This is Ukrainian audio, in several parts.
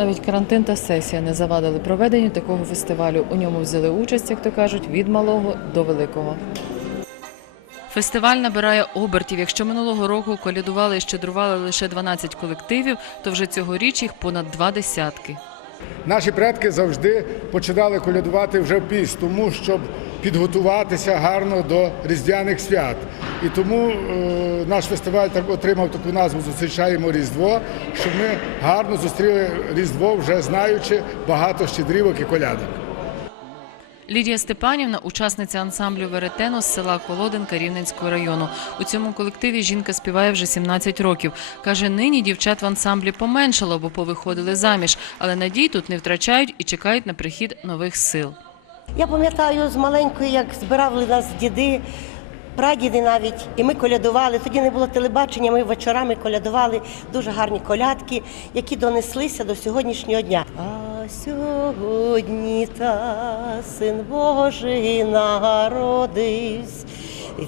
Навіть карантин та сесія не завадили проведенню такого фестивалю. У ньому взяли участь, як то кажуть, від малого до великого. Фестиваль набирає обертів. Якщо минулого року колядували і щедрували лише 12 колективів, то вже цьогоріч їх понад два десятки. Наші предки завжди починали колядувати вже в піс, тому щоб підготуватися гарно до різдвяних свят. І тому е, наш фестиваль так отримав таку назву Зустрічаємо Різдво, щоб ми гарно зустріли Різдво, вже знаючи багато щедрівок і колядок. Лідія Степанівна, учасниця ансамблю Веретено з села Колоденка Рівненського району. У цьому колективі жінка співає вже 17 років. Каже, нині дівчат в ансамблі поменшало, бо повиходили заміж, але надій тут не втрачають і чекають на прихід нових сил. Я пам'ятаю з маленької, як збирали нас діди, прадіди навіть, і ми колядували. Тоді не було телебачення, ми вечорами колядували дуже гарні колядки, які донеслися до сьогоднішнього дня. А сьогодні та син Божий народився,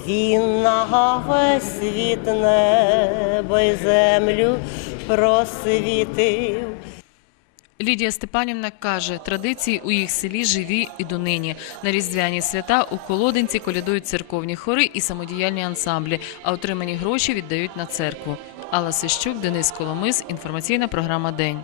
він на весь світ небо й землю просвітив. Лідія Степанівна каже, традиції у їх селі живі і донині. На різдвяні свята у Колодинці колядують церковні хори і самодіяльні ансамблі, а отримані гроші віддають на церкву. Алла Сищук, Денис Коломис, інформаційна програма День.